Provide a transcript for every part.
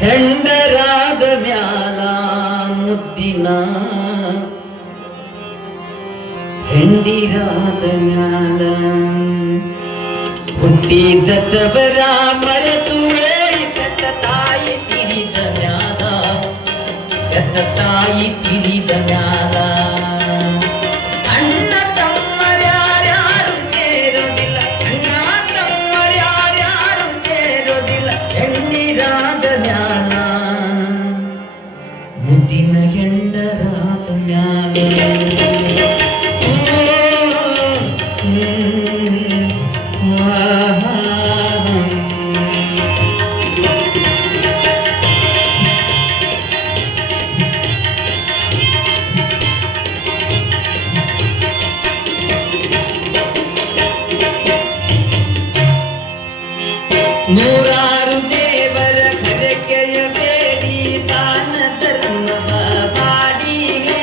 ಹೆಂಡರಾದ ಮ್ಯಾಲ ಮುದ್ದಿನ. ಹೆಂಡಿರಾದ ಮ್ಯಾಲ. ಹುಟ್ಟಿದ ತವರ ಮರೆತು ಕತ್ತ ತಾಯಿ ತಿರಿದ ಮ್ಯಾಲ. ಕತ್ತ ತಾಯಿ ತಿರಿದ ಮ್ಯಾಲ. ನೂರಾರು ದೇವರ ಹರಕೆಯ ಬೇಡಿ ದಾನ ಧರ್ಮವ ಮಾಡಿಗೆ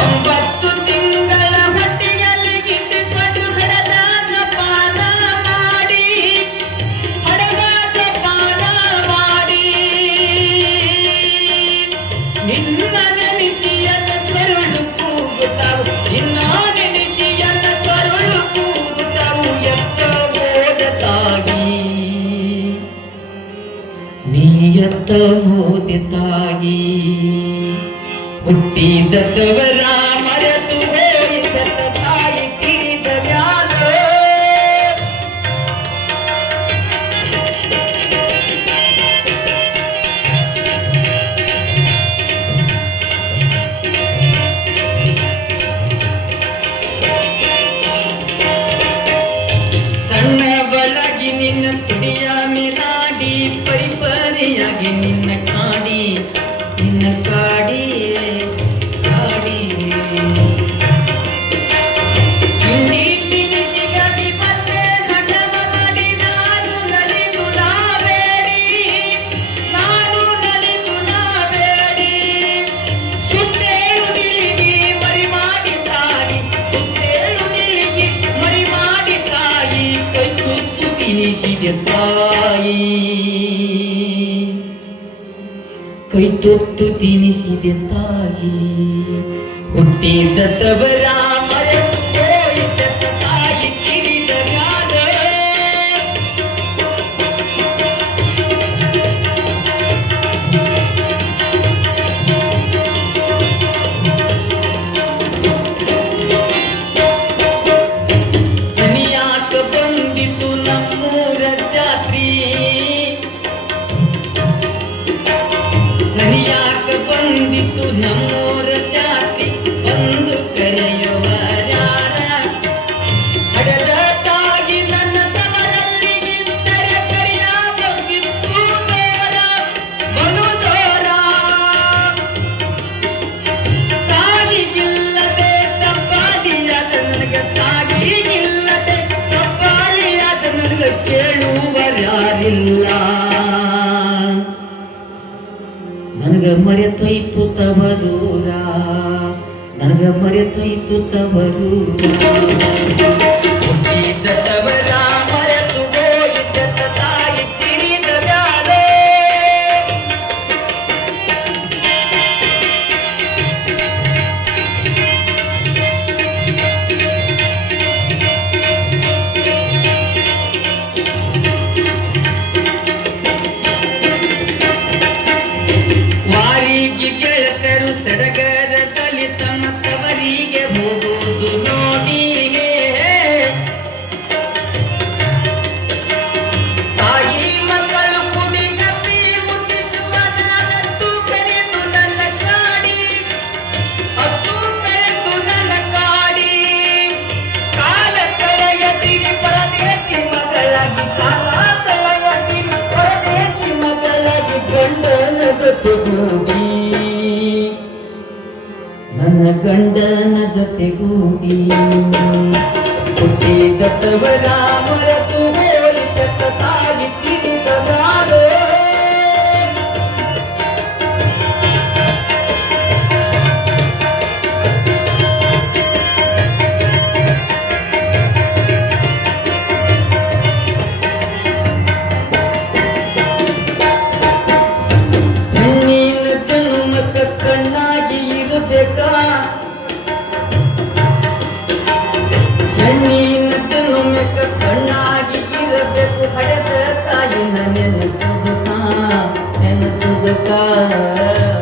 ಒಂಬತ್ತು ತಿಂಗಳ ಹೊಟ್ಟೆಯಲ್ಲಿ ಇಟ್ಟುಕೊಂಡು ಹಡದಾಗ ಪಾನ ಮಾಡಿ ಹಡದಾಗ ಪಾನ ಮಾಡಿ. ನಿನ್ನ ನೆನೆಸಿಯನ್ನ ಕರುಳು ಕೂಗುತ್ತಾವು, ನಿನ್ನ ನೆನೆಸಿಯನ್ನ ಕರುಳು ಕೂಗುತ್ತಾವು, ಎತ್ತ ಎತ್ತ ತಾಯಿ ಹುಟ್ಟಿದ ತವರ ತಿನಿಸಿದೆ ತಾಯಿ ಕೈ ತುತ್ತು ತಿನಿಸಿದೆ ತಾಯಿ ಹುಟ್ಟಿದ ತವರ ಮರೆತೊಯ್ತು ತವರೂರ. ನನಗ ಮರೆತೊಯ್ತು ತವರೂರ. ನನ್ನ ಗಂಡನ ಜೊತೆಗೂಡಿ ಹುಟ್ಟಿದ ತವರ Kala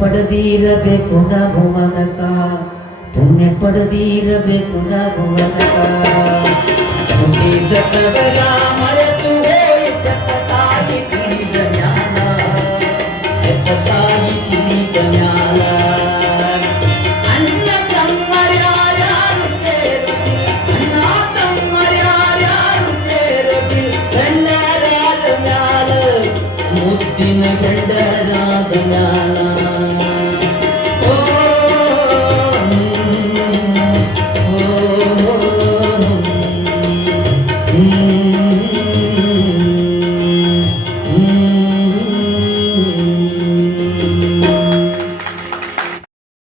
ಪುಣ್ಯ ಪಡೆದಿರಬೇಕು ನಗುವನಕ ಪುಣ್ಯ ಪಡೆದಿರಬೇಕು ನಗುವನಕ ಹುಟ್ಟಿದ ತವರ ಮರೆತು ಹೋಯಿತ ತಾಯಿ ತಿಳಿದ ಜ್ಞಾನ ಹೆತ್ತ ತಾಯಿ ತಿಳಿದ ಜ್ಞಾನ ಅಣ್ಣ ತಮ್ಮರ್ಯಾರ್ಯಾರು ಸೇರುತ್ತಿಲ್ಲ ಅಣ್ಣ ತಮ್ಮರ್ಯಾರ್ಯಾರು ಸೇರುತ್ತಿಲ್ಲ ಗಂಡರಾದ ಮ್ಯಾಲ ಮುದ್ದಿನ ಗಂಡರಾದ ಮ್ಯಾಲ